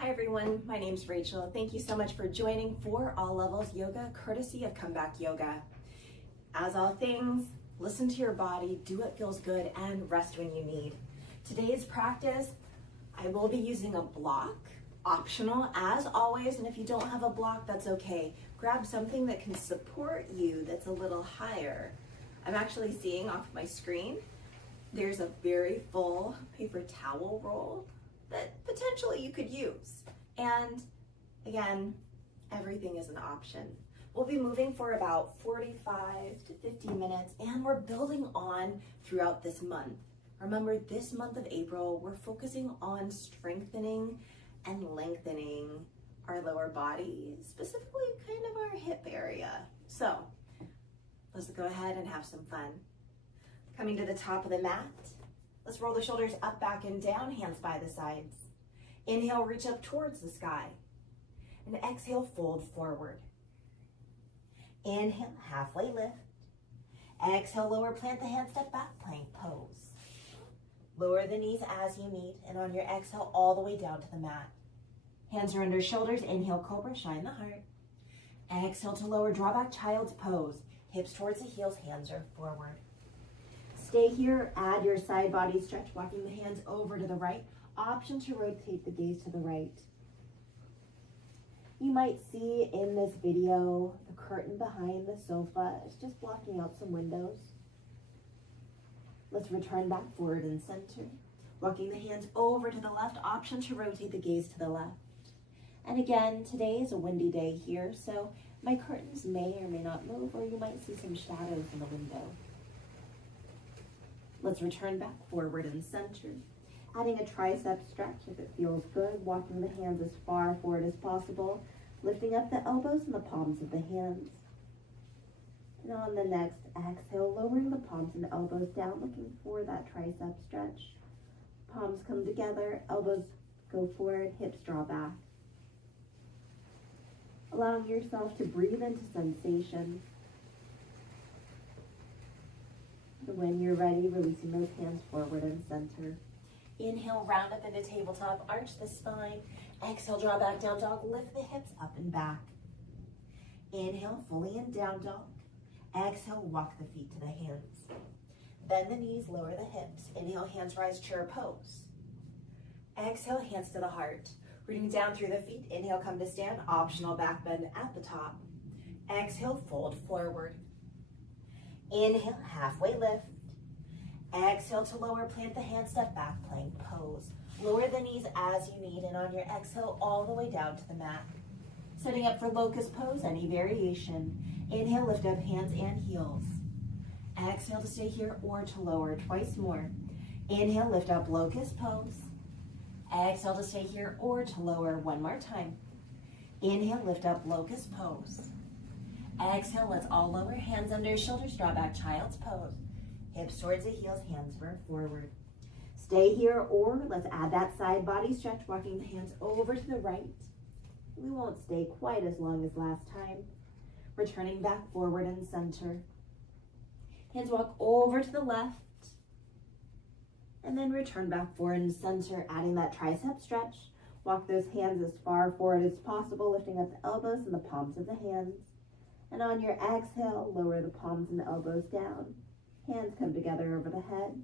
Hi everyone, my name's Rachel. Thank you so much for joining For All Levels Yoga, courtesy of Comeback Yoga. As all things, listen to your body, do what feels good, and rest when you need. Today's practice, I will be using a block, optional as always, and if you don't have a block, that's okay. Grab something that can support you that's a little higher. I'm actually seeing off my screen, there's a very full paper towel roll that potentially you could use. And again, everything is an option. We'll be moving for about 45 to 50 minutes, and we're building on throughout this month. Remember, this month of April, we're focusing on strengthening and lengthening our lower body, specifically kind of our hip area. So let's go ahead and have some fun. Coming to the top of the mat, let's roll the shoulders up, back, and down, hands by the sides. Inhale, reach up towards the sky. And exhale, fold forward. Inhale, halfway lift. Exhale, lower, plant the hands, step back, plank pose. Lower the knees as you need, and on your exhale, all the way down to the mat. Hands are under shoulders. Inhale, cobra, shine the heart. Exhale to lower, draw back, child's pose. Hips towards the heels, hands are forward. Stay here, add your side body stretch, walking the hands over to the right. Option to rotate the gaze to the right. You might see in this video, the curtain behind the sofa is just blocking out some windows. Let's return back forward and center. Walking the hands over to the left, option to rotate the gaze to the left. And again, today is a windy day here, so my curtains may or may not move, or you might see some shadows in the window. Let's return back forward and center. Adding a tricep stretch if it feels good. Walking the hands as far forward as possible. Lifting up the elbows and the palms of the hands. And on the next exhale, lowering the palms and elbows down, looking for that tricep stretch. Palms come together, elbows go forward, hips draw back. Allowing yourself to breathe into sensation. When you're ready, releasing those hands forward and center. Inhale, round up into tabletop, arch the spine. Exhale, draw back, down dog, lift the hips up and back. Inhale, fully in down dog. Exhale, walk the feet to the hands. Bend the knees, lower the hips. Inhale, hands rise, chair pose. Exhale, hands to the heart. Rooting down through the feet. Inhale, come to stand, optional back bend at the top. Exhale, fold forward. Inhale, halfway lift. Exhale to lower, plant the hands, step back, plank pose. Lower the knees as you need, and on your exhale, all the way down to the mat. Setting up for locust pose, any variation. Inhale, lift up hands and heels. Exhale to stay here or to lower, twice more. Inhale, lift up locust pose. Exhale to stay here or to lower, one more time. Inhale, lift up locust pose. Exhale, let's all lower, hands under shoulders, draw back, child's pose. Hips towards the heels, hands forward. Stay here, or let's add that side body stretch, walking the hands over to the right. We won't stay quite as long as last time. Returning back forward and center. Hands walk over to the left. And then return back forward and center, adding that tricep stretch. Walk those hands as far forward as possible, lifting up the elbows and the palms of the hands. And on your exhale, lower the palms and the elbows down. Hands come together over the head.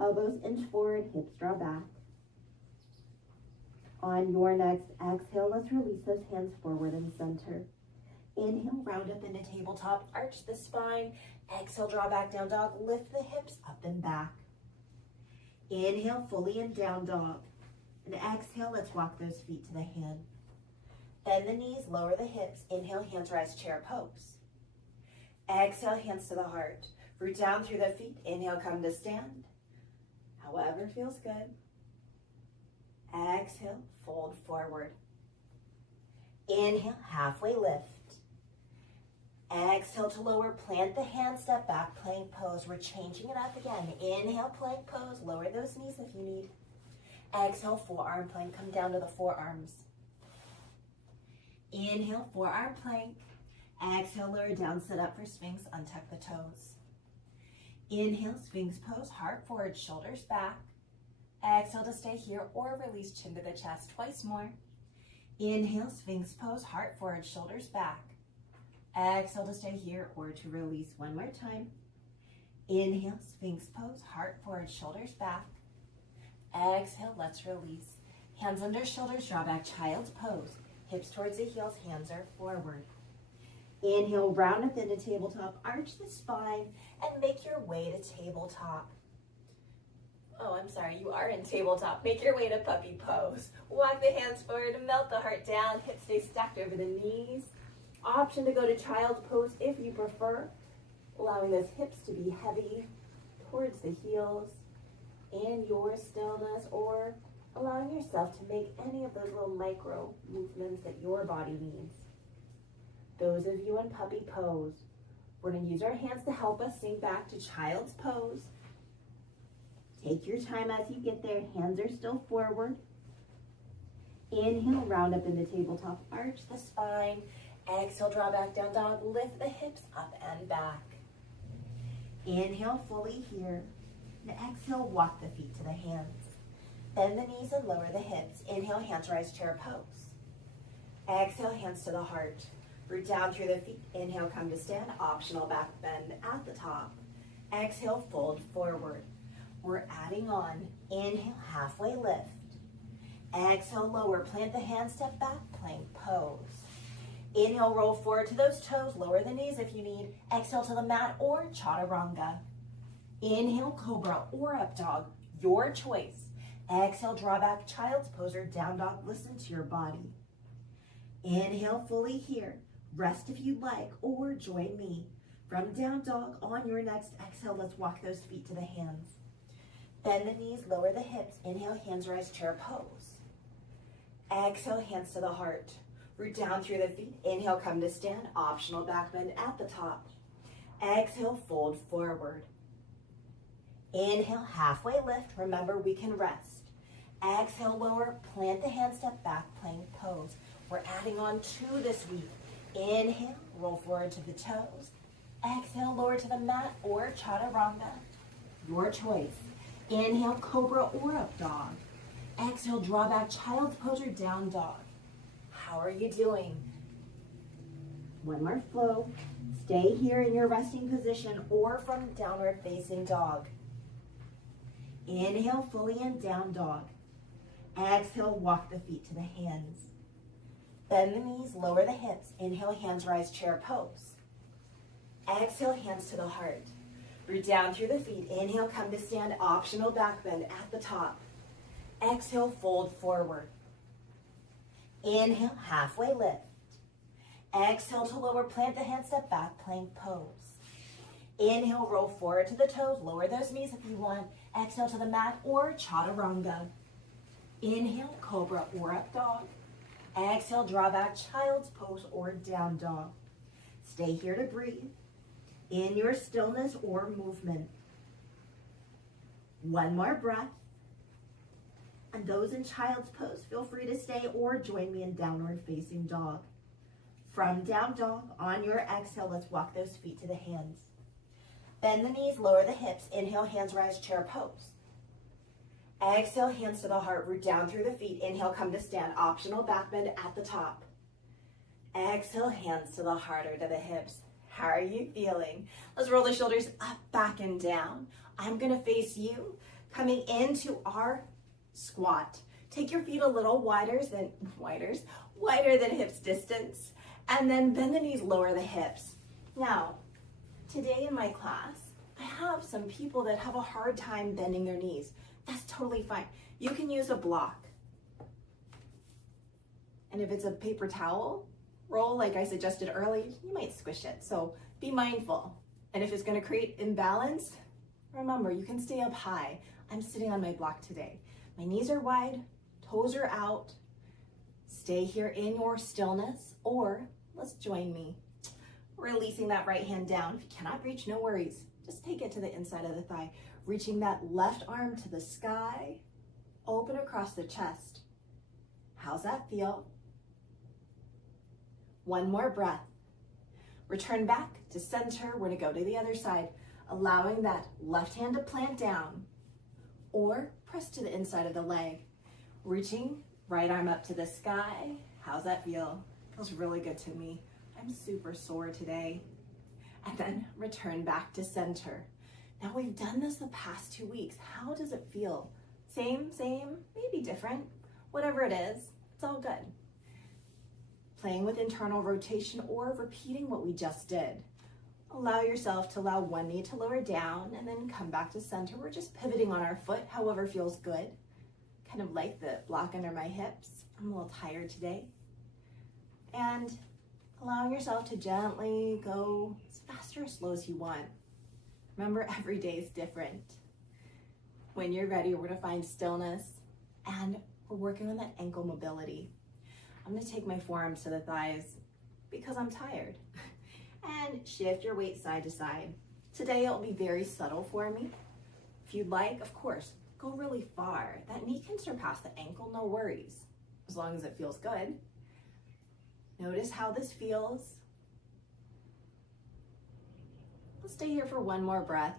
Elbows inch forward, hips draw back. On your next exhale, let's release those hands forward and center. Inhale, round up into tabletop, arch the spine. Exhale, draw back, down dog, lift the hips up and back. Inhale, fully in down dog. And exhale, let's walk those feet to the hand. Bend the knees, lower the hips. Inhale, hands rise, chair pose. Exhale, hands to the heart. Root down through the feet. Inhale, come to stand. However feels good. Exhale, fold forward. Inhale, halfway lift. Exhale to lower, plant the hands, step back, plank pose. We're changing it up again. Inhale, plank pose. Lower those knees if you need. Exhale, forearm plank. Come down to the forearms. Inhale, forearm plank. Exhale, lower down, sit up for Sphinx, untuck the toes. Inhale, Sphinx pose, heart forward, shoulders back. Exhale to stay here or release chin to the chest twice more. Inhale, Sphinx pose, heart forward, shoulders back. Exhale to stay here or to release. One more time. Inhale, Sphinx pose, heart forward, shoulders back. Exhale, let's release. Hands under shoulders, draw back, child's pose. Hips towards the heels, hands are forward. Inhale, round up into tabletop, arch the spine, and make your way to tabletop. Oh, I'm sorry, you are in tabletop. Make your way to puppy pose. Walk the hands forward, melt the heart down, hips stay stacked over the knees. Option to go to child's pose if you prefer, allowing those hips to be heavy towards the heels in your stillness, or allowing yourself to make any of those little micro movements that your body needs. Those of you in puppy pose, we're going to use our hands to help us sink back to child's pose. Take your time as you get there. Hands are still forward. Inhale, round up into tabletop, arch the spine. Exhale, draw back down dog, lift the hips up and back. Inhale, fully here. And exhale, walk the feet to the hands. Bend the knees and lower the hips. Inhale, hands rise, chair pose. Exhale, hands to the heart. Root down through the feet. Inhale, come to stand. Optional back bend at the top. Exhale, fold forward. We're adding on. Inhale, halfway lift. Exhale, lower. Plant the hands, step back, plank pose. Inhale, roll forward to those toes. Lower the knees if you need. Exhale to the mat or chaturanga. Inhale, cobra or up dog. Your choice. Exhale, draw back, child's pose or down dog. Listen to your body. Inhale, fully here. Rest if you'd like, or join me. From down dog, on your next exhale, let's walk those feet to the hands. Bend the knees, lower the hips. Inhale, hands rise, chair pose. Exhale, hands to the heart. Root down through the feet. Inhale, come to stand. Optional back bend at the top. Exhale, fold forward. Inhale, halfway lift. Remember, we can rest. Exhale, lower. Plant the hands, step back, plank pose. We're adding on 2 this week. Inhale, roll forward to the toes. Exhale, lower to the mat or chaturanga. Your choice. Inhale, cobra or up dog. Exhale, draw back, child's pose or down dog. How are you doing? One more flow. Stay here in your resting position or from downward facing dog. Inhale, fully in down dog. Exhale, walk the feet to the hands. Bend the knees, lower the hips. Inhale, hands rise, chair pose. Exhale, hands to the heart. Root down through the feet. Inhale, come to stand. Optional back bend at the top. Exhale, fold forward. Inhale, halfway lift. Exhale to lower, plant the hands, step back, plank pose. Inhale, roll forward to the toes. Lower those knees if you want. Exhale to the mat or chaturanga. Inhale, cobra or up dog. Exhale, draw back, child's pose or down dog. Stay here to breathe in your stillness or movement. One more breath. And those in child's pose, feel free to stay or join me in downward facing dog. From down dog, on your exhale, let's walk those feet to the hands. Bend the knees, lower the hips. Inhale, hands rise, chair pose. Exhale, hands to the heart, root down through the feet. Inhale, come to stand. Optional back bend at the top. Exhale, hands to the heart or to the hips. How are you feeling? Let's roll the shoulders up, back, and down. I'm gonna face you, coming into our squat. Take your feet a little wider than hips distance, and then bend the knees, lower the hips. Now, today in my class, I have some people that have a hard time bending their knees. That's totally fine. You can use a block. And if it's a paper towel roll, like I suggested earlier, you might squish it. So be mindful. And if it's gonna create imbalance, remember, you can stay up high. I'm sitting on my block today. My knees are wide, toes are out. Stay here in your stillness, or let's join me. Releasing that right hand down. If you cannot reach, no worries. Just take it to the inside of the thigh. Reaching that left arm to the sky, open across the chest. How's that feel? One more breath. Return back to center. We're gonna go to the other side, allowing that left hand to plant down or press to the inside of the leg. Reaching right arm up to the sky. How's that feel? Feels really good to me. I'm super sore today. And then return back to center. Now we've done this the past 2 weeks. How does it feel? Same, maybe different. Whatever it is, it's all good. Playing with internal rotation or repeating what we just did. Allow yourself to allow one knee to lower down and then come back to center. We're just pivoting on our foot, however feels good. Kind of like the block under my hips. I'm a little tired today. And allowing yourself to gently go as fast or as slow as you want. Remember, every day is different. When you're ready, we're gonna find stillness and we're working on that ankle mobility. I'm gonna take my forearms to the thighs because I'm tired. And shift your weight side to side. Today it'll be very subtle for me. If you'd like, of course, go really far. That knee can surpass the ankle, no worries, as long as it feels good. Notice how this feels. We'll stay here for one more breath.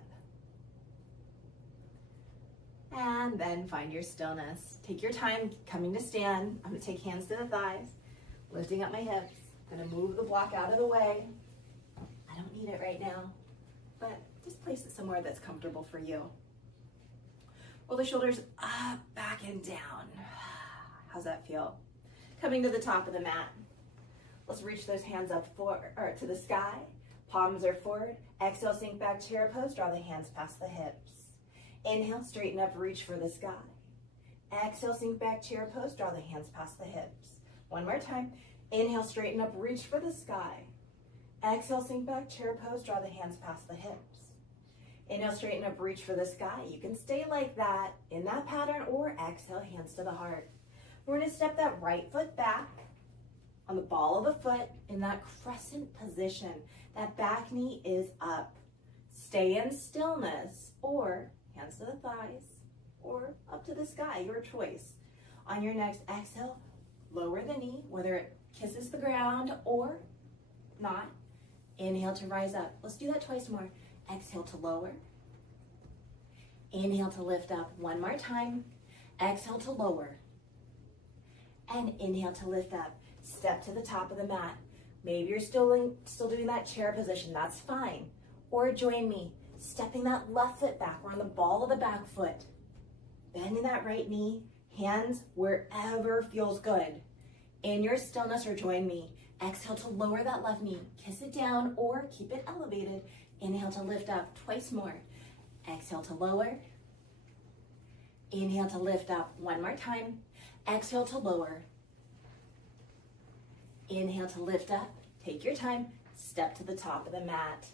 And then find your stillness. Take your time coming to stand. I'm gonna take hands to the thighs, lifting up my hips. I'm gonna move the block out of the way. I don't need it right now, but just place it somewhere that's comfortable for you. Roll the shoulders up, back, and down. How's that feel? Coming to the top of the mat. Let's reach those hands up to the sky. Palms are forward. Exhale, sink back, chair pose. Draw the hands past the hips. Inhale, straighten up, reach for the sky. Exhale, sink back, chair pose. Draw the hands past the hips. One more time. Inhale, straighten up, reach for the sky. Exhale, sink back, chair pose. Draw the hands past the hips. Inhale, straighten up, reach for the sky. You can stay like that in that pattern or exhale, hands to the heart. We're gonna step that right foot back on the ball of the foot in that crescent position. That back knee is up. Stay in stillness or hands to the thighs or up to the sky, your choice. On your next exhale, lower the knee, whether it kisses the ground or not. Inhale to rise up. Let's do that twice more. Exhale to lower. Inhale to lift up. One more time. Exhale to lower. And inhale to lift up. Step to the top of the mat. Maybe you're still doing that chair position. That's fine. Or join me, stepping that left foot back. We're on the ball of the back foot. Bending that right knee. Hands wherever feels good. In your stillness or join me. Exhale to lower that left knee. Kiss it down or keep it elevated. Inhale to lift up. Twice more. Exhale to lower. Inhale to lift up. One more time. Exhale to lower. Inhale to lift up. Take your time. Step to the top of the mat.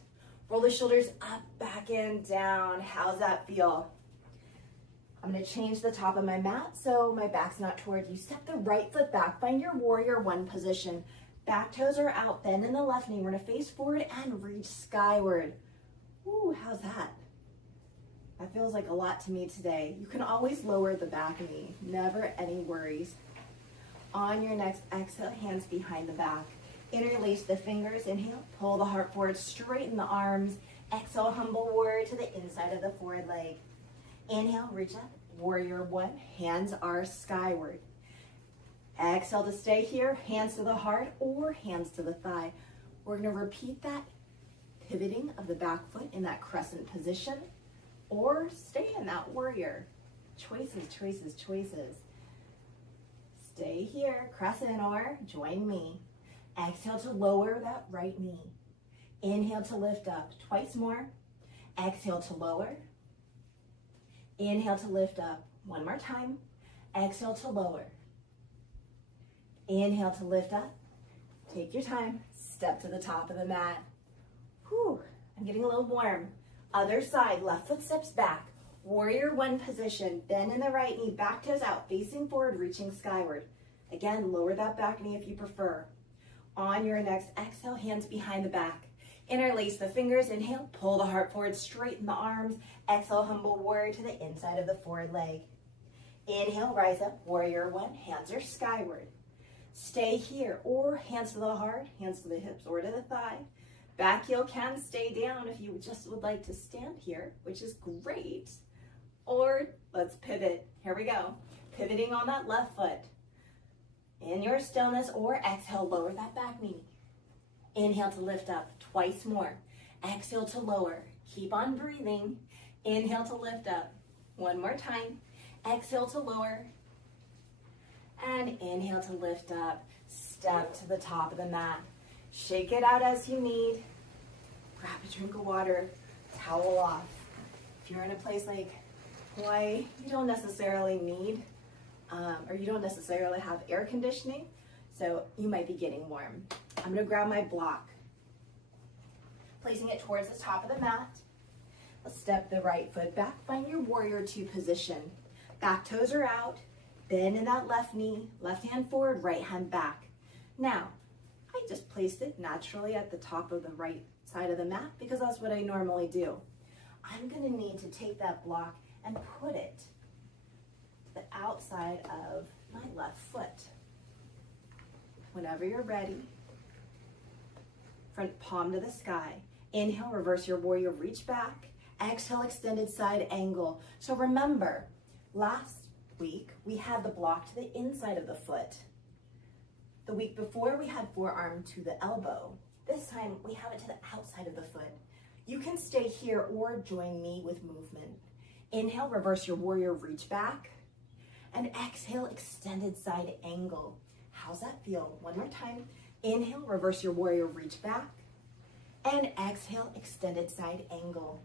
Roll the shoulders up, back, and down. How's that feel? I'm gonna change the top of my mat so my back's not toward you. Step the right foot back. Find your warrior one position. Back toes are out. Bend in the left knee. We're gonna face forward and reach skyward. Ooh, how's that? That feels like a lot to me today. You can always lower the back knee. Never any worries. On your next exhale, hands behind the back. Interlace the fingers. Inhale, pull the heart forward, straighten the arms. Exhale, humble warrior to the inside of the forward leg. Inhale, reach up, warrior one. Hands are skyward. Exhale to stay here, hands to the heart or hands to the thigh. We're gonna repeat that pivoting of the back foot in that crescent position or stay in that warrior. Choices, choices, choices. Stay here, crescent or join me. Exhale to lower that right knee. Inhale to lift up. Twice more. Exhale to lower. Inhale to lift up. One more time. Exhale to lower. Inhale to lift up. Take your time. Step to the top of the mat. Whew, I'm getting a little warm. Other side, left foot steps back. Warrior one position. Bend in the right knee, back toes out, facing forward, reaching skyward. Again, lower that back knee if you prefer. On your next exhale, hands behind the back. Interlace the fingers. Inhale, pull the heart forward, straighten the arms. Exhale, humble warrior to the inside of the forward leg. Inhale, rise up, warrior one. Hands are skyward. Stay here, or hands to the heart, hands to the hips or to the thigh. Back heel can stay down if you just would like to stand here, which is great. Or let's pivot. Here we go. Pivoting on that left foot. In your stillness, or exhale, lower that back knee. Inhale to lift up, twice more. Exhale to lower. Keep on breathing. Inhale to lift up. One more time. Exhale to lower. And inhale to lift up. Step to the top of the mat. Shake it out as you need. Grab a drink of water. Towel off. If you're in a place like Hawaii, you don't necessarily need, or you don't necessarily have air conditioning, so you might be getting warm. I'm gonna grab my block, placing it towards the top of the mat. Let's step the right foot back, find your warrior two position. Back toes are out, bend in that left knee, left hand forward, right hand back. Now, I just placed it naturally at the top of the right side of the mat because that's what I normally do. I'm gonna need to take that block and put it to the outside of my left foot. Whenever you're ready, front palm to the sky. Inhale, reverse your warrior, reach back. Exhale, extended side angle. So remember, last week we had the block to the inside of the foot. The week before we had forearm to the elbow. This time we have it to the outside of the foot. You can stay here or join me with movement. Inhale, reverse your warrior, reach back. And exhale, extended side angle. How's that feel? One more time. Inhale, reverse your warrior, reach back. And exhale, extended side angle.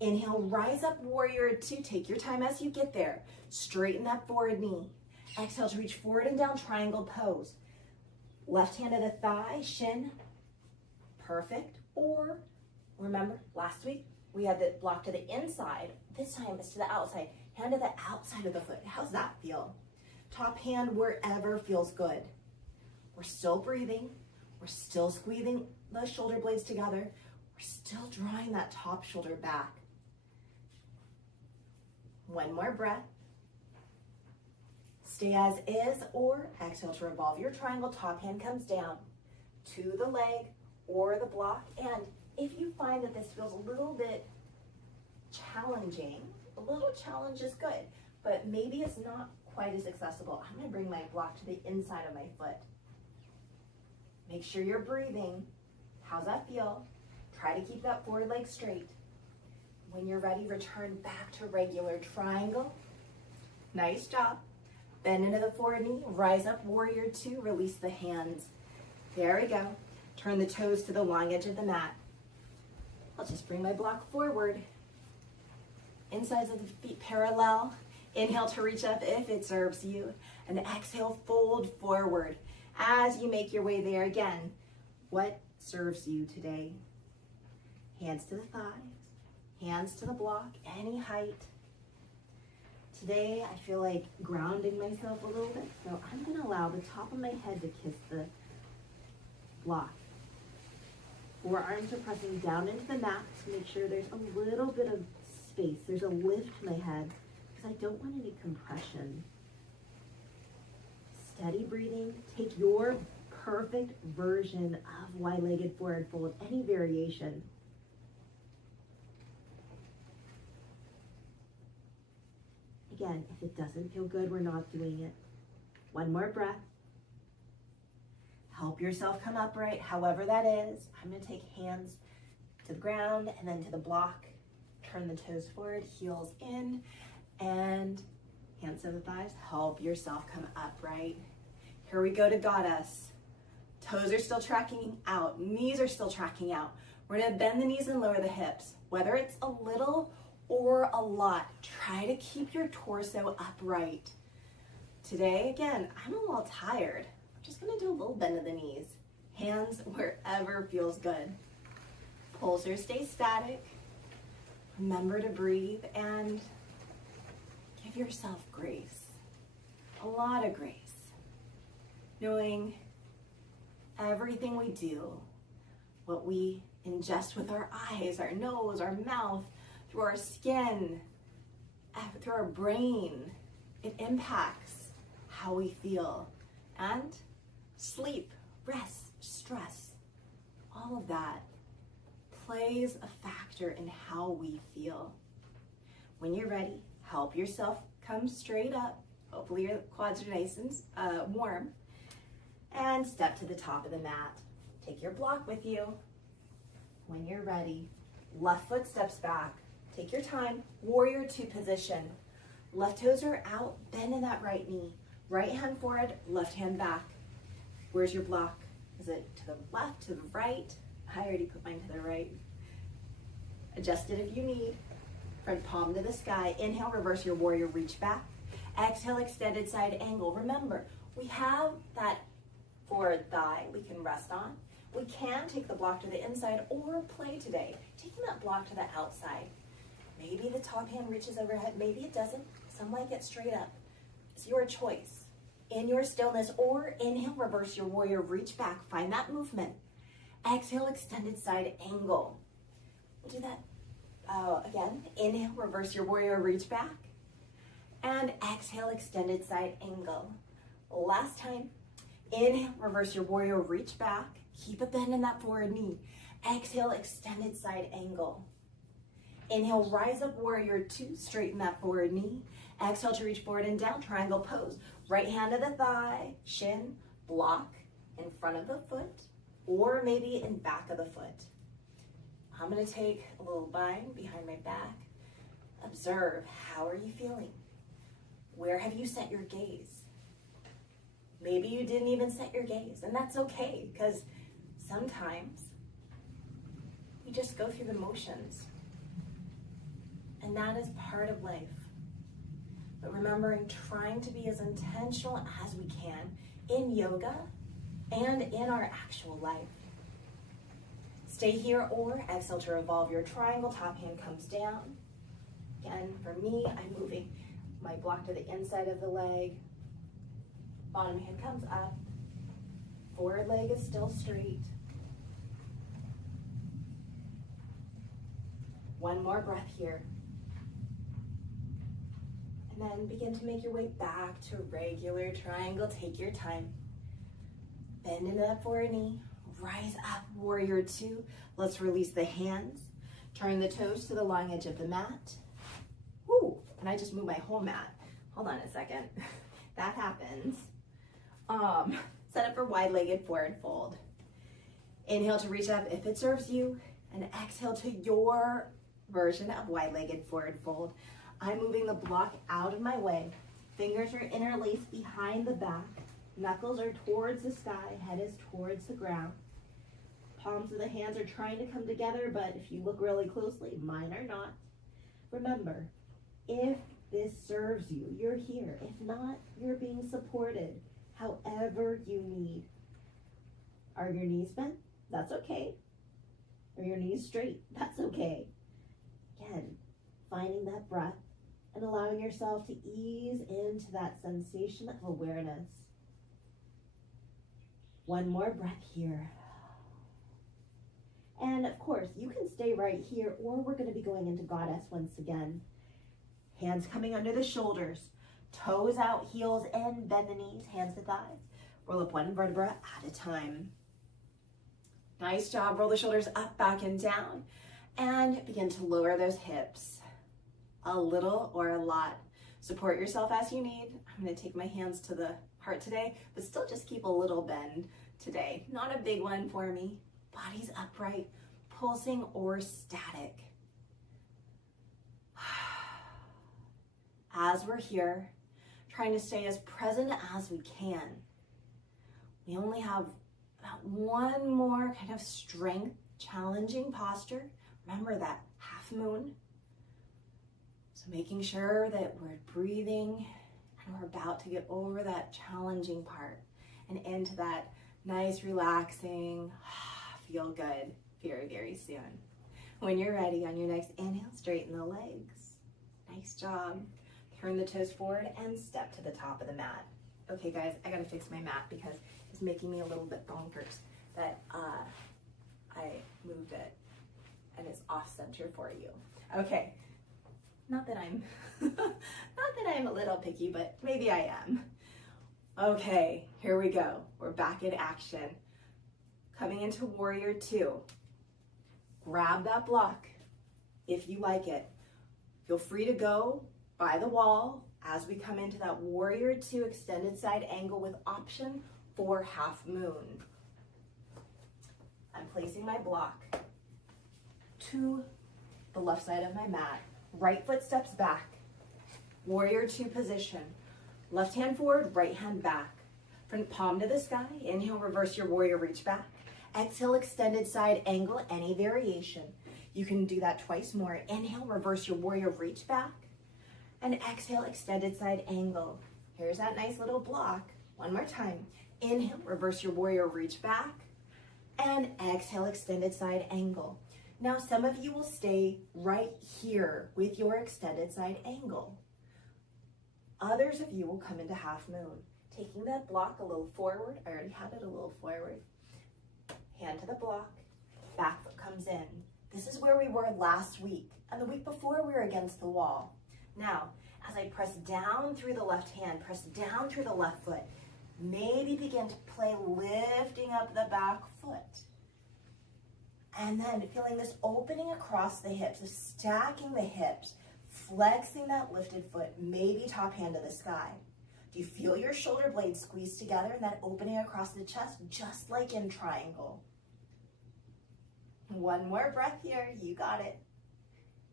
Inhale, rise up, warrior two. Take your time as you get there. Straighten that forward knee. Exhale to reach forward and down, triangle pose. Left hand at the thigh, shin. Perfect. Or, remember, last week we had the block to the inside. This time it's to the outside. Hand to the outside of the foot. How's that feel? Top hand wherever feels good. We're still breathing. We're still squeezing the shoulder blades together. We're still drawing that top shoulder back. One more breath. Stay as is, or exhale to revolve your triangle. Top hand comes down to the leg or the block. And if you find that this feels a little bit challenging, a little challenge is good, but maybe it's not quite as accessible. I'm gonna bring my block to the inside of my foot. Make sure you're breathing. How's that feel? Try to keep that forward leg straight. When you're ready, return back to regular triangle. Nice job. Bend into the forward knee, rise up, warrior two, release the hands. There we go. Turn the toes to the long edge of the mat. I'll just bring my block forward. Insides of the feet parallel. Inhale to reach up if it serves you. And exhale, fold forward. As you make your way there again, what serves you today? Hands to the thighs, hands to the block, any height. Today, I feel like grounding myself a little bit, so I'm gonna allow the top of my head to kiss the block. Forearms are pressing down into the mat to make sure there's a little bit of space. There's a lift to my head because I don't want any compression. Steady breathing. Take your perfect version of wide-legged forward fold, any variation. Again, if it doesn't feel good, we're not doing it. One more breath. Help yourself come upright, however that is. I'm gonna take hands to the ground and then to the block. Turn the toes forward, heels in, and hands to the thighs. Help yourself come upright. Here we go to goddess. Toes are still tracking out, knees are still tracking out. We're gonna bend the knees and lower the hips. Whether it's a little or a lot, try to keep your torso upright. Today, again, I'm a little tired. I'm just gonna do a little bend of the knees. Hands wherever feels good. Pulsers stay static. Remember to breathe and give yourself grace. A lot of grace. Knowing everything we do, what we ingest with our eyes, our nose, our mouth, through our skin, through our brain, it impacts how we feel. And sleep, rest, stress, all of that plays a factor in how we feel. When you're ready, help yourself come straight up, Hopefully your quads are nice and warm. And step to the top of the mat. Take your block with you. When you're ready, left foot steps back. Take your time, warrior two position. Left toes are out, bend in that right knee. Right hand forward, left hand back. Where's your block? Is it to the left, to the right? I already put mine to the right. Adjust it if you need. Front palm to the sky. Inhale, reverse your warrior, reach back. Exhale, extended side angle. Remember, we have that forward thigh we can rest on. We can take the block to the inside or play today, taking that block to the outside. Maybe the top hand reaches overhead, maybe it doesn't. Some like it straight up. It's your choice. In your stillness, or inhale, reverse your warrior, reach back, find that movement. Exhale, extended side angle. We'll do that again. Inhale, reverse your warrior, reach back. And exhale, extended side angle. Last time. Inhale, reverse your warrior, reach back. Keep a bend in that forward knee. Exhale, extended side angle. Inhale, rise up, warrior two, straighten that forward knee. Exhale to reach forward and down, triangle pose. Right hand to the thigh, shin, block in front of the foot, or maybe in back of the foot. I'm gonna take a little bind behind my back. Observe, how are you feeling? Where have you set your gaze? Maybe you didn't even set your gaze, and that's okay, because sometimes we just go through the motions, and that is part of life. But remembering, trying to be as intentional as we can in yoga and in our actual life. Stay here or exhale to revolve your triangle. Top hand comes down. Again, for me, I'm moving my block to the inside of the leg. Bottom hand comes up. Forward leg is still straight. One more breath here. And then begin to make your way back to regular triangle. Take your time. Bend into that forward knee. Rise up, warrior two. Let's release the hands. Turn the toes to the long edge of the mat. Woo, and I just moved my whole mat. Hold on a second. That happens. Set up for wide-legged forward fold. Inhale to reach up if it serves you, and exhale to your version of wide-legged forward fold. I'm moving the block out of my way. Fingers are interlaced behind the back. Knuckles are towards the sky, head is towards the ground. Palms of the hands are trying to come together, but if you look really closely, mine are not. Remember, if this serves you, you're here. If not, you're being supported however you need. Are your knees bent? That's okay. Are your knees straight? That's okay. Again, finding that breath and allowing yourself to ease into that sensation of awareness. One more breath here. And of course, you can stay right here, or we're going to be going into Goddess once again. Hands coming under the shoulders, toes out, heels in, bend the knees, hands to thighs. Roll up one vertebra at a time. Nice job. Roll the shoulders up, back, and down. And begin to lower those hips. A little or a lot. Support yourself as you need. I'm going to take my hands to the heart today, but still just keep a little bend today. Not a big one for me. Body's upright, pulsing or static. As we're here, trying to stay as present as we can. We only have about one more kind of strength challenging posture. Remember that half moon. So making sure that we're breathing and we're about to get over that challenging part and into that nice, relaxing, feel good very, very soon. When you're ready, on your next inhale, straighten the legs. Nice job. Turn the toes forward and step to the top of the mat. Okay guys, I gotta fix my mat because it's making me a little bit bonkers that I moved it and it's off center for you. Okay, not that I'm a little picky, but maybe I am. Okay, here we go. We're back in action. Coming into warrior two. Grab that block if you like it. Feel free to go by the wall as we come into that warrior two extended side angle with option for half moon. I'm placing my block to the left side of my mat. Right foot steps back. Warrior two position. Left hand forward, right hand back. Front palm to the sky. Inhale, reverse your warrior, reach back. Exhale, extended side angle, any variation. You can do that twice more. Inhale, reverse your warrior, reach back. And exhale, extended side angle. Here's that nice little block. One more time. Inhale, reverse your warrior, reach back. And exhale, extended side angle. Now, some of you will stay right here with your extended side angle. Others of you will come into half moon. Taking that block a little forward. I already had it a little forward. Hand to the block. Back foot comes in. This is where we were last week. And the week before, we were against the wall. Now, as I press down through the left hand, press down through the left foot, maybe begin to play lifting up the back foot. And then feeling this opening across the hips, so stacking the hips, flexing that lifted foot, maybe top hand to the sky. Do you feel your shoulder blades squeeze together and that opening across the chest, just like in triangle? One more breath here, you got it.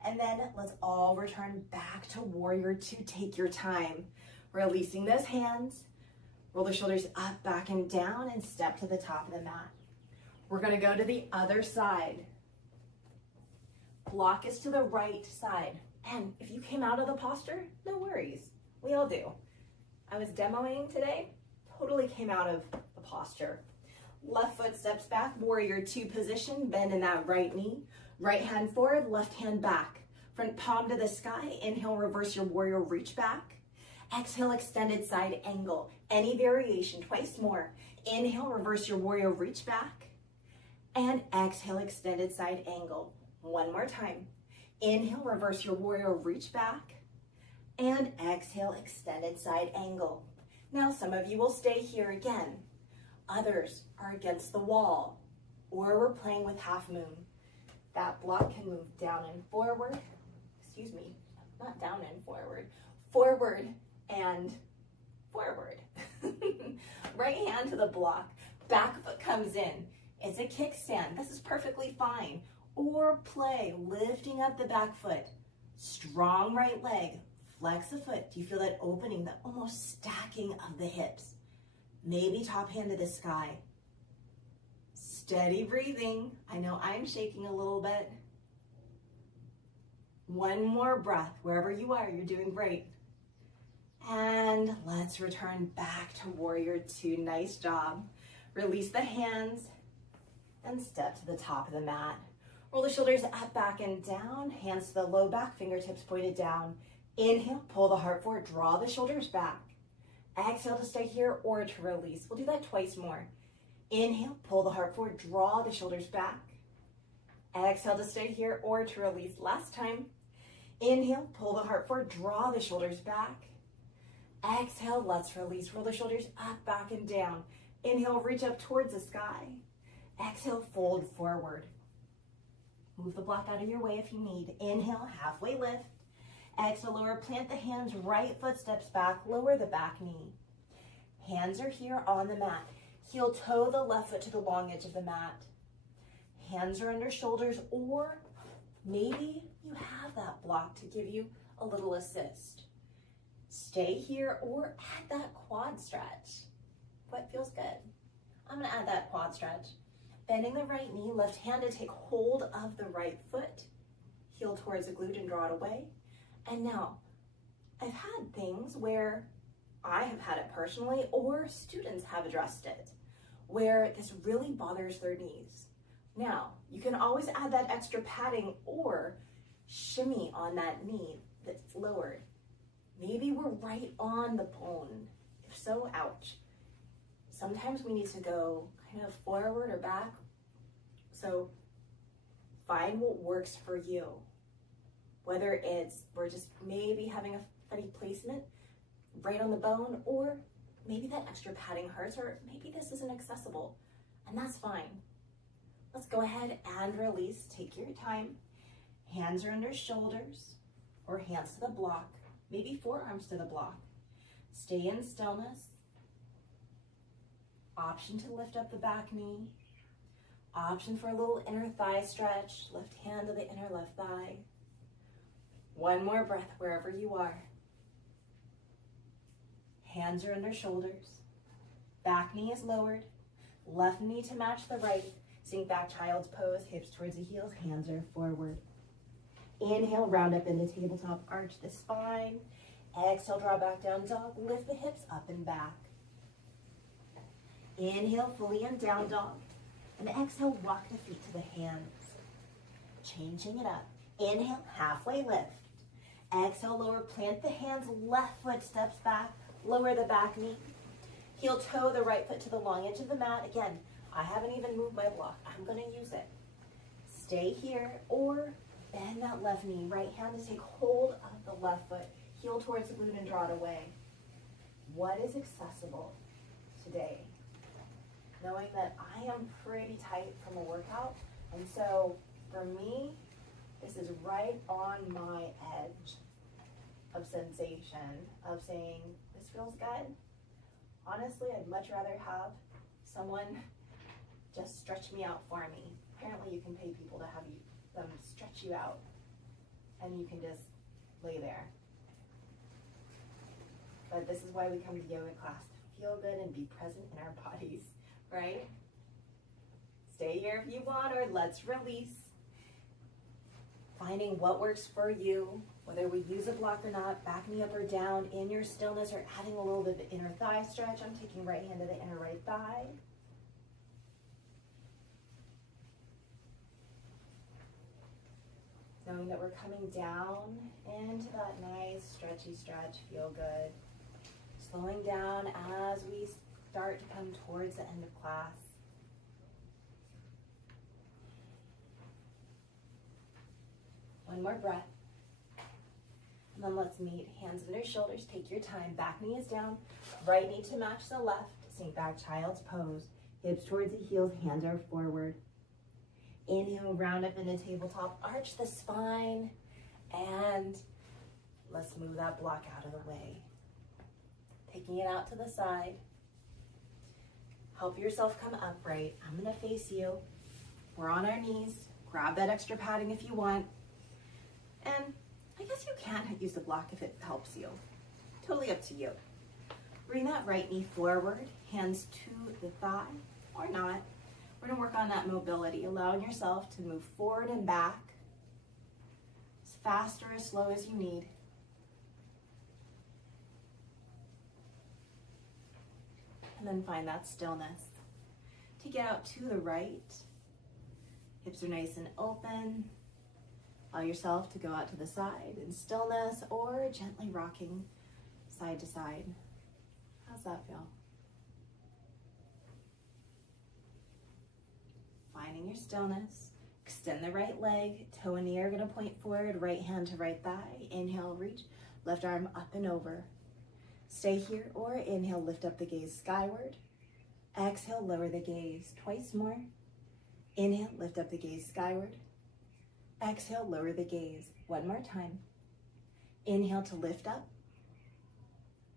And then let's all return back to warrior two. Take your time. Releasing those hands, roll the shoulders up, back, and down, and step to the top of the mat. We're gonna go to the other side. Block is to the right side. And if you came out of the posture, no worries. We all do. I was demoing today, totally came out of the posture. Left foot steps back, warrior two position, bend in that right knee. Right hand forward, left hand back. Front palm to the sky, inhale, reverse your warrior, reach back. Exhale, extended side angle. Any variation, twice more. Inhale, reverse your warrior, reach back. And exhale, extended side angle. One more time. Inhale, reverse your warrior, reach back. And exhale, extended side angle. Now, some of you will stay here again. Others are against the wall, or we're playing with half moon. That block can move down and forward. Excuse me, not down and forward. Forward and forward. Right hand to the block. Back foot comes in. It's a kickstand. This is perfectly fine. Or play, lifting up the back foot. Strong right leg. Flex the foot. Do you feel that opening, the almost stacking of the hips? Maybe top hand to the sky. Steady breathing. I know I'm shaking a little bit. One more breath. Wherever you are, you're doing great. And let's return back to warrior two. Nice job. Release the hands and step to the top of the mat. Roll the shoulders up, back, and down. Hands to the low back, fingertips pointed down. Inhale, pull the heart forward, draw the shoulders back. Exhale to stay here or to release. We'll do that twice more. Inhale, pull the heart forward, draw the shoulders back. Exhale to stay here or to release. Last time. Inhale, pull the heart forward, draw the shoulders back. Exhale, let's release. Roll the shoulders up, back, and down. Inhale, reach up towards the sky. Exhale, fold forward. Move the block out of your way if you need. Inhale, halfway lift. Exhale, lower, plant the hands, right foot steps back, lower the back knee. Hands are here on the mat. Heel toe the left foot to the long edge of the mat. Hands are under shoulders, or maybe you have that block to give you a little assist. Stay here or add that quad stretch. What feels good? I'm gonna add that quad stretch. Bending the right knee, left hand to take hold of the right foot. Heel towards the glute and draw it away. And now, I've had things where I have had it personally, or students have addressed it, where this really bothers their knees. Now, you can always add that extra padding or shimmy on that knee that's lowered. Maybe we're right on the bone. If so, ouch. Sometimes we need to go kind of forward or back. So find what works for you. Whether it's we're just maybe having a funny placement right on the bone, or maybe that extra padding hurts, or maybe this isn't accessible, and that's fine. Let's go ahead and release. Take your time. Hands are under shoulders or hands to the block. maybe forearms to the block. Stay in stillness. Option to lift up the back knee. Option for a little inner thigh stretch. Left hand to the inner left thigh. One more breath wherever you are. Hands are under shoulders. Back knee is lowered. Left knee to match the right. Sink back, child's pose, hips towards the heels, hands are forward. Inhale, round up into tabletop, arch the spine. Exhale, draw back down dog, lift the hips up and back. Inhale, fully in down dog. And exhale, walk the feet to the hands. Changing it up. Inhale, halfway lift. Exhale, lower, plant the hands, left foot steps back, lower the back knee. Heel toe the right foot to the long edge of the mat. Again, I haven't even moved my block. I'm gonna use it. Stay here or bend that left knee. Right hand to take hold of the left foot. Heel towards the glute and draw it away. What is accessible today? Knowing that I am pretty tight from a workout. And so for me, this is right on my edge of sensation of saying, this feels good. Honestly, I'd much rather have someone just stretch me out for me. Apparently you can pay people to have them stretch you out and you can just lay there. But this is why we come to yoga class, to feel good and be present in our bodies, right? Stay here if you want, or let's release. Finding what works for you, whether we use a block or not, back knee up or down in your stillness, or adding a little bit of inner thigh stretch. I'm taking right hand to the inner right thigh. Knowing that we're coming down into that nice stretchy stretch, feel good. Slowing down as we start to come towards the end of class. One more breath. And then let's meet, hands under shoulders, take your time. Back knee is down, right knee to match the left. Sink back, child's pose. Hips towards the heels, hands are forward. Inhale, round up into tabletop, arch the spine, and let's move that block out of the way. Taking it out to the side. Help yourself come upright. I'm gonna face you. We're on our knees. Grab that extra padding if you want. And I guess you can use the block if it helps you. Totally up to you. Bring that right knee forward, hands to the thigh, or not. We're gonna work on that mobility, allowing yourself to move forward and back as fast or as slow as you need. And then find that stillness. Take it out to the right. Hips are nice and open. Allow yourself to go out to the side in stillness or gently rocking side to side. How's that feel? Finding your stillness. Extend the right leg. Toe and knee are gonna point forward. Right hand to right thigh. Inhale, reach. Left arm up and over. Stay here or inhale, lift up the gaze skyward. Exhale, lower the gaze twice more. Inhale, lift up the gaze skyward. Exhale, lower the gaze. One more time. Inhale to lift up.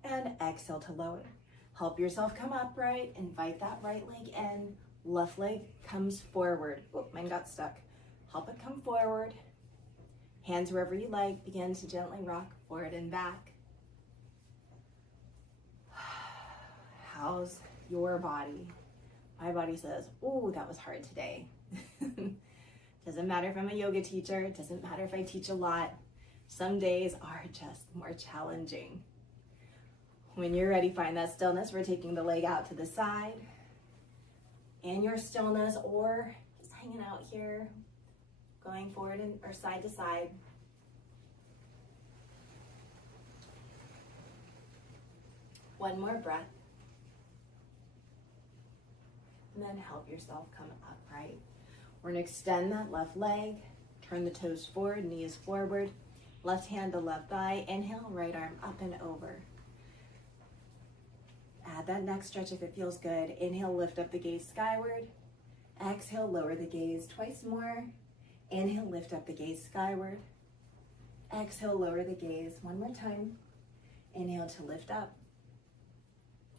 And exhale to lower. Help yourself come upright. Invite that right leg in. Left leg comes forward. Oh, mine got stuck. Help it come forward. Hands wherever you like. Begin to gently rock forward and back. How's your body? My body says, oh, that was hard today. Doesn't matter if I'm a yoga teacher. It doesn't matter if I teach a lot. Some days are just more challenging. When you're ready, find that stillness. We're taking the leg out to the side. And your stillness, or just hanging out here, going forward or side to side. One more breath. And then help yourself come upright. We're gonna extend that left leg, turn the toes forward, knee is forward, left hand to left thigh, inhale, right arm up and over. Add that neck stretch if it feels good. Inhale, lift up the gaze skyward. Exhale, lower the gaze twice more. Inhale, lift up the gaze skyward. Exhale, lower the gaze one more time. Inhale to lift up.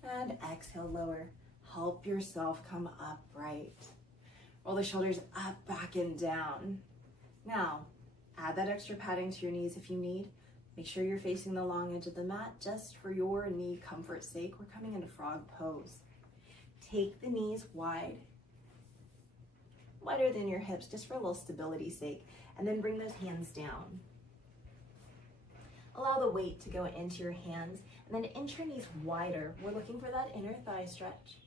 And exhale, lower. Help yourself come upright. Roll the shoulders up, back, and down. Now, add that extra padding to your knees if you need. Make sure you're facing the long edge of the mat just for your knee comfort's sake. We're coming into frog pose. Take the knees wide, wider than your hips, just for a little stability's sake. And then bring those hands down. Allow the weight to go into your hands, and then inch your knees wider. We're looking for that inner thigh stretch.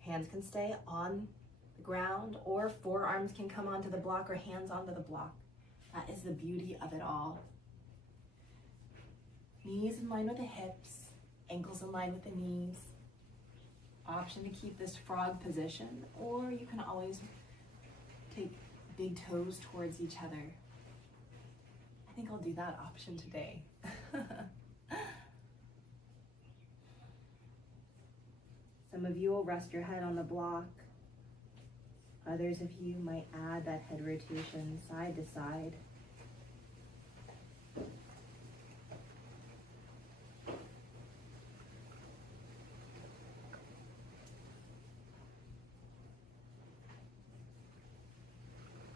Hands can stay on the ground, or forearms can come onto the block, or hands onto the block. That is the beauty of it all. Knees in line with the hips, ankles in line with the knees. Option to keep this frog position, or you can always take big toes towards each other. I think I'll do that option today. Some of you will rest your head on the block. Others of you might add that head rotation side to side.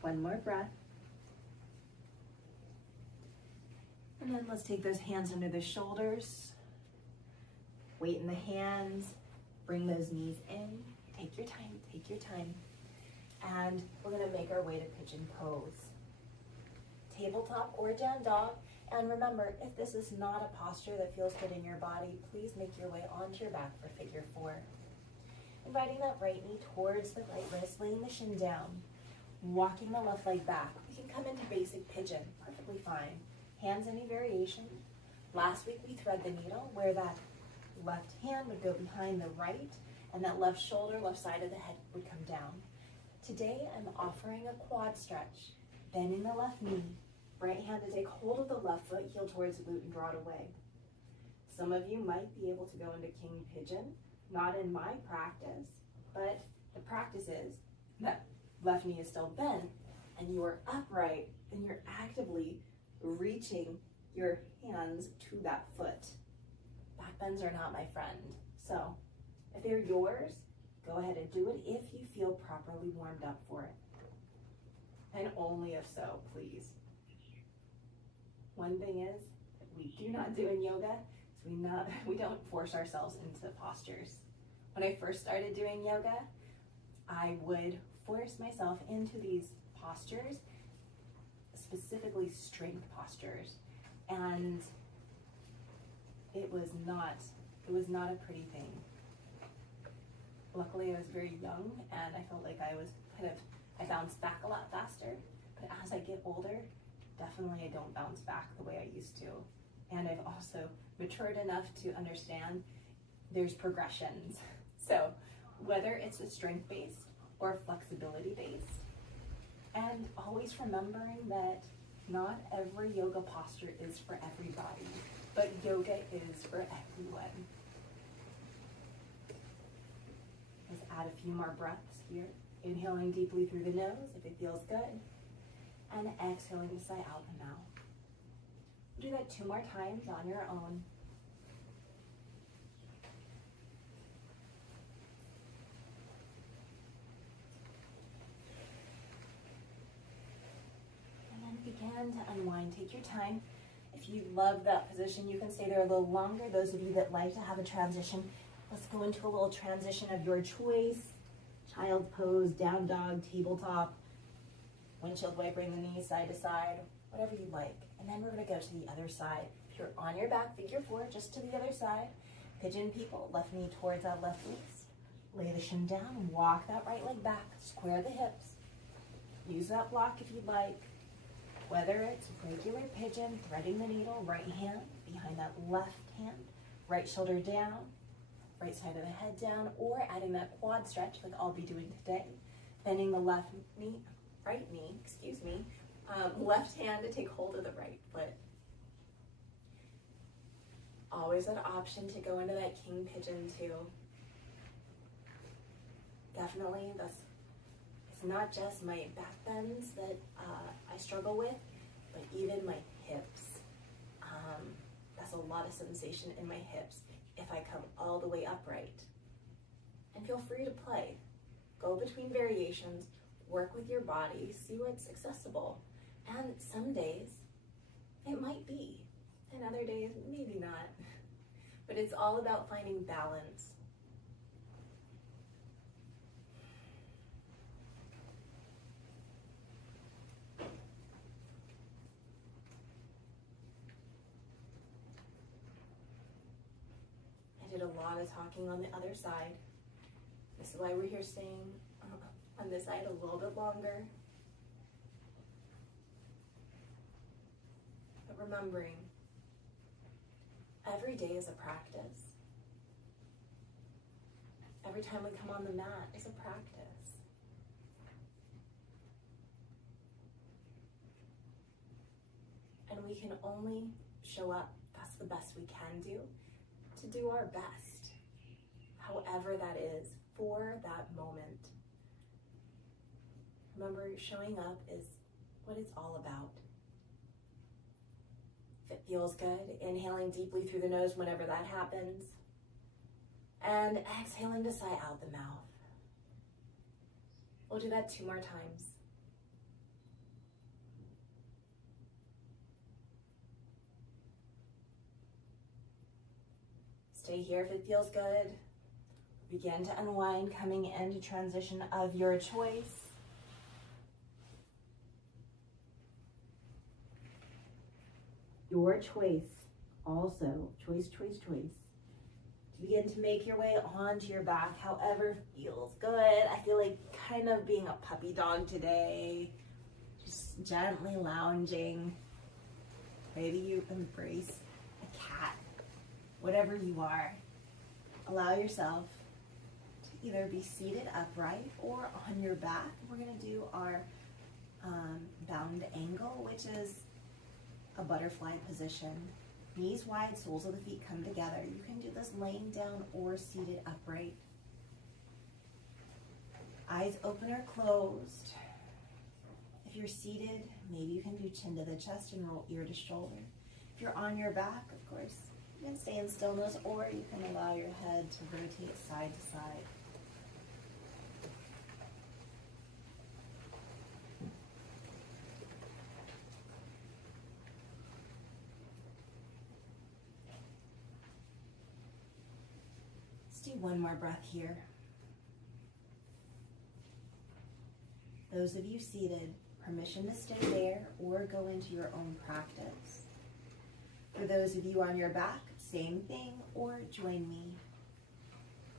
One more breath. And then let's take those hands under the shoulders. Weight in the hands. Bring those knees in. Take your time, take your time. And we're gonna make our way to pigeon pose. Tabletop or down dog. And remember, if this is not a posture that feels good in your body, please make your way onto your back for figure 4. Inviting that right knee towards the right wrist, laying the shin down. Walking the left leg back. We can come into basic pigeon, perfectly fine. Hands any variation. Last week we thread the needle where that left hand would go behind the right and that left shoulder, left side of the head would come down. Today I'm offering a quad stretch, bending the left knee, right hand to take hold of the left foot, heel towards the glute and draw it away. Some of you might be able to go into king pigeon, not in my practice, but the practice is that left knee is still bent and you are upright and you're actively reaching your hands to that foot. Back bends are not my friend. So if they're yours, go ahead and do it if you feel properly warmed up for it. And only if so, please. One thing is, that we do not do in yoga, is we don't force ourselves into postures. When I first started doing yoga, I would force myself into these postures, specifically strength postures, and it was not a pretty thing. Luckily, I was very young, and I felt like I bounced back a lot faster, but as I get older, definitely I don't bounce back the way I used to. And I've also matured enough to understand there's progressions. So whether it's a strength-based or flexibility-based, and always remembering that not every yoga posture is for everybody, but yoga is for everyone. Let's add a few more breaths here. Inhaling deeply through the nose if it feels good, and exhaling to sigh out the mouth. Do that 2 more times on your own. Begin to unwind. Take your time. If you love that position, you can stay there a little longer. Those of you that like to have a transition, let's go into a little transition of your choice. Child pose, down dog, tabletop, windshield wipering the knees side to side, whatever you like. And then we're going to go to the other side. If you're on your back, figure 4, just to the other side. Pigeon people, left knee towards that left wrist. Lay the shin down, walk that right leg back, square the hips. Use that block if you'd like. Whether it's regular pigeon, threading the needle, right hand behind that left hand, right shoulder down, right side of the head down, or adding that quad stretch like I'll be doing today, bending the right knee, left hand to take hold of the right foot. Always an option to go into that king pigeon too. Definitely, it's not just my back bends that I struggle with, but even my hips. a lot of sensation in my hips if I come all the way upright. And feel free to play. Go between variations, work with your body, see what's accessible. And some days it might be, and other days maybe not. But it's all about finding balance. I did a lot of talking on the other side. This is why we're here staying on this side a little bit longer. But remembering, every day is a practice. Every time we come on the mat is a practice. And we can only show up, that's the best we can do, to do our best, however that is, for that moment. Remember, showing up is what it's all about. If it feels good, inhaling deeply through the nose whenever that happens, and exhaling to sigh out the mouth. We'll do that 2 more times. Stay here if it feels good. Begin to unwind, coming into transition of your choice. Your choice, also, choice. Begin to make your way onto your back, however feels good. I feel like kind of being a puppy dog today, just gently lounging. Maybe you embrace a cat, whatever you are. Allow yourself to either be seated upright or on your back. We're gonna do our bound angle, which is a butterfly position. Knees wide, soles of the feet come together. You can do this laying down or seated upright. Eyes open or closed. If you're seated, maybe you can do chin to the chest and roll ear to shoulder. If you're on your back, of course, you can stay in stillness, or you can allow your head to rotate side to side. Do one more breath here. Those of you seated, permission to stay there or go into your own practice. For those of you on your back, same thing, or join me.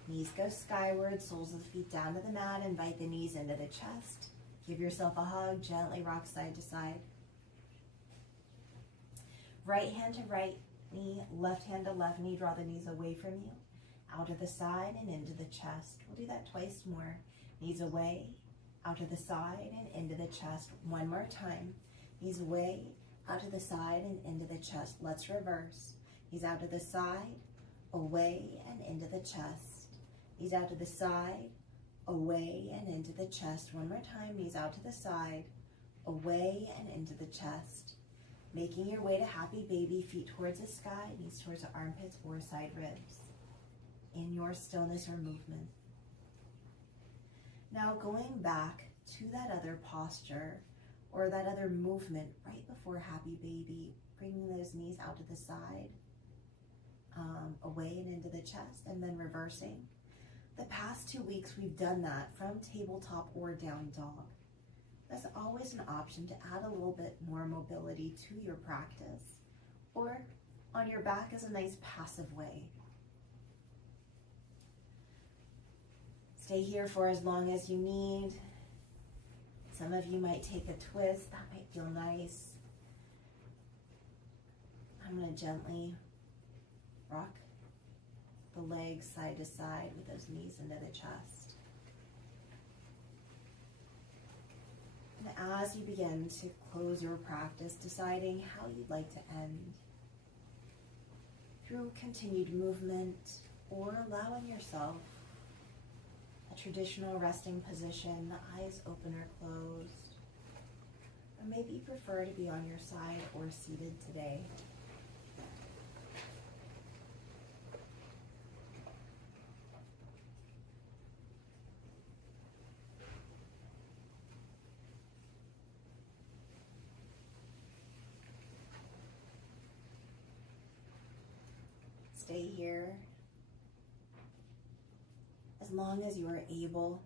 Knees go skyward, soles of the feet down to the mat, invite the knees into the chest. Give yourself a hug, gently rock side to side. Right hand to right knee, left hand to left knee, draw the knees away from you. Out to the side and into the chest. We'll do that twice more. Knees away, out to the side and into the chest. One more time. Knees away, out to the side and into the chest. Let's reverse. Knees out to the side, away and into the chest. Knees out to the side, away and into the chest. One more time. Knees out to the side, away and into the chest. Making your way to happy baby, feet towards the sky, knees towards the armpits or side ribs. In your stillness or movement. Now going back to that other posture or that other movement right before happy baby, bringing those knees out to the side, away and into the chest, and then reversing. The past 2 weeks we've done that from tabletop or down dog. That's always an option to add a little bit more mobility to your practice, or on your back is a nice passive way. Stay here for as long as you need. Some of you might take a twist. That might feel nice. I'm going to gently rock the legs side to side with those knees into the chest. And as you begin to close your practice, deciding how you'd like to end, through continued movement or allowing yourself a traditional resting position, the eyes open or closed, or maybe you prefer to be on your side or seated today. stay here as long as you are able.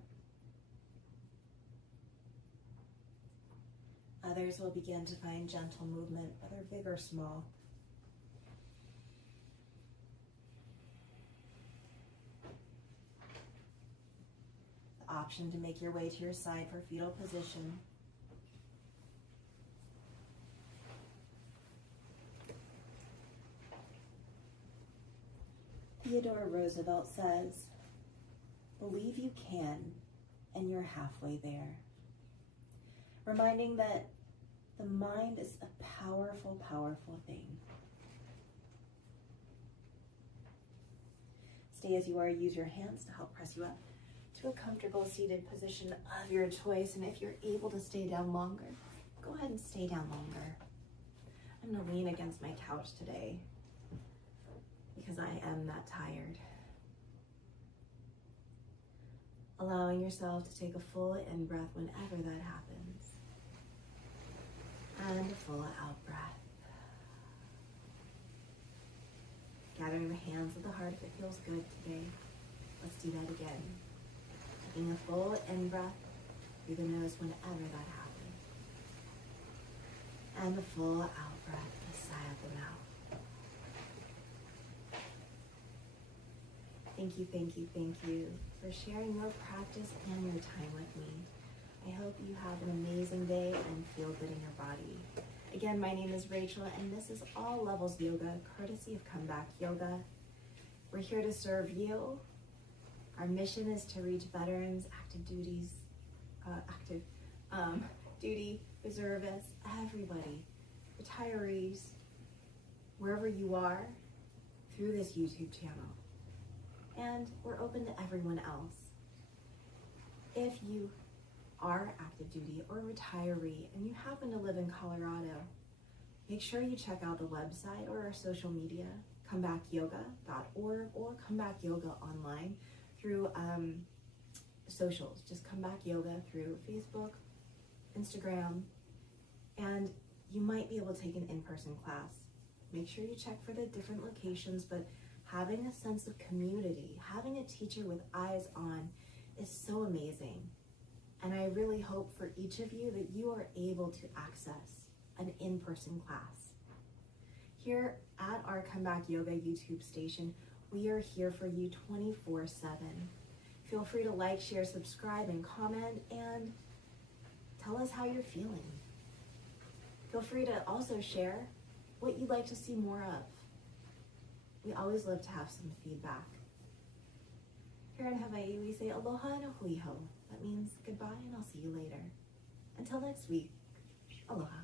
Others will begin to find gentle movement, whether big or small. The option to make your way to your side for fetal position. Theodore Roosevelt says, "Believe you can, and you're halfway there." Reminding that the mind is a powerful, powerful thing. Stay as you are. Use your hands to help press you up to a comfortable seated position of your choice. And if you're able to stay down longer, go ahead and stay down longer. I'm going to lean against my couch today because I am that tired. Allowing yourself to take a full in-breath whenever that happens. And a full out-breath. Gathering the hands of the heart if it feels good today. Let's do that again. Taking a full in-breath through the nose whenever that happens. And a full out-breath, the sigh of the mouth. Thank you, thank you, thank you for sharing your practice and your time with me. I hope you have an amazing day and feel good in your body. Again, my name is Rachel, and this is All Levels Yoga, courtesy of Comeback Yoga. We're here to serve you. Our mission is to reach veterans, active duty, reservists, everybody, retirees, wherever you are, through this YouTube channel. And we're open to everyone else. If you are active duty or retiree and you happen to live in Colorado, make sure you check out the website or our social media, comebackyoga.org or Comeback Yoga online through socials. Just Comeback Yoga through Facebook, Instagram, and you might be able to take an in-person class. Make sure you check for the different locations, but having a sense of community, having a teacher with eyes on is so amazing. And I really hope for each of you that you are able to access an in-person class. Here at our Comeback Yoga YouTube station, we are here for you 24/7. Feel free to like, share, subscribe, and comment, and tell us how you're feeling. Feel free to also share what you'd like to see more of. We always love to have some feedback. Here in Hawaii, we say aloha and a hui hou. That means goodbye, and I'll see you later. Until next week, aloha.